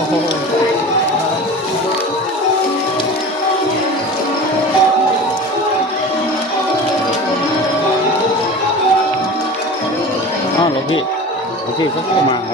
아, 여기, 여기 있었구만.